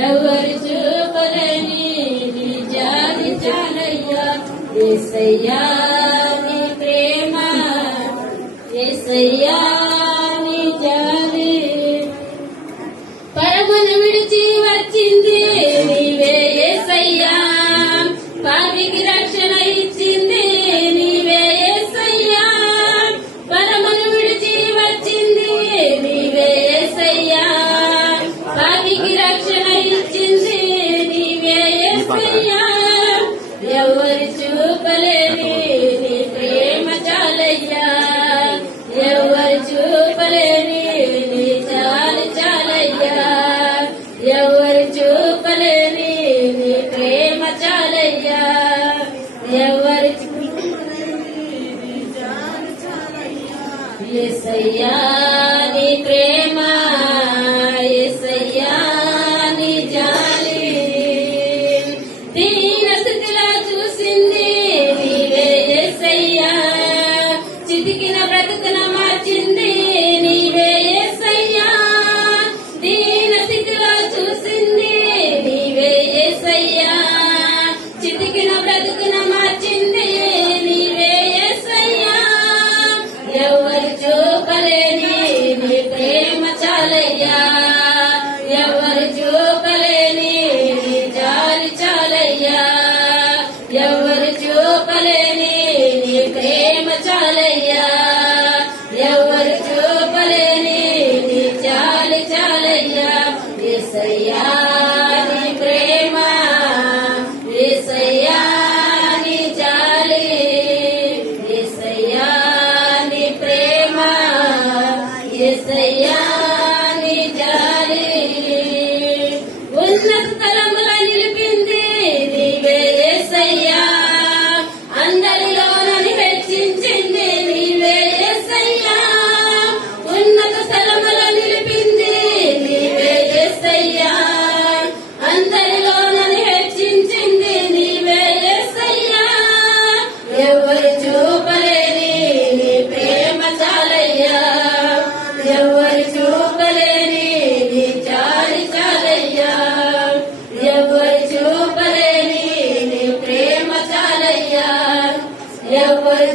ఎవరు చూపలేని నీ జాలి చాలయ్యా యేసయ్యా నీ ప్రేమ యేసయ్యా నీ జాలి పరమను విడిచి వచ్చింది నీవే యేసయ్యా పాపికి రక్షణ ఇచ్చింది నీవే యేసయ్యా పరమను విడిచి వచ్చింది నీవే యేసయ్యా పాపికి రక్షణ ఇచ్చింది నీవే యేసయ్యా ఎవరు చూపలేని నీ ప్రేమ చాలయ్యా ఎవరు చూపలేని నీ చాలు చాలయ్యా ఎవరు చూపలేని నీ ప్రేమ చాలయ్యా ఎవరు యేసయ్యా నీ ప్రేమ యేసయ్యా నీ జాలి దీన స్థితిలో చూసింది నీవే యేసయ్యా చితికిన బ్రతుకున మార్చింది నీవే యేసయ్యా దీన స్థితిలో చూసింది నీవే యేసయ్యా చితికిన బ్రతుకున మార్చింది నీవే యేసయ్యా ఎవరు చూపలేని నీ ప్రేమ చాలయ్యా ఎవరు చూపలేని నీ జాలి చాలయ్యా ఎవరు చూపలేని నీ ప్రేమ చాలయ్యా ఎవరు చూపలేని నీ జాలి చాలయ్యా యేసయ్యా నీ ప్రేమ యేసయ్యా నీ జాలి యేసయ్యా నీ ప్రేమ యేసయ్యా నీ జాలి ఉన్నత స్థలముల నిలిపింది నీవే యేసయ్యా అందరిలోనని హెచ్చించింది నీవే యేసయ్యా ఉన్నత స్థలముల నిలిపింది నీవే యేసయ్యా అందరిలోనని హెచ్చించింది నీవే యేసయ్యా ఎవరు చూపలేని నీ ప్రేమ చాలయ్యా ఎవరు చూపలేని నీ జాలి చాలయ్యా ఎవరు చూపలేని నీ ప్రేమ చాలయ్యా ఎవరు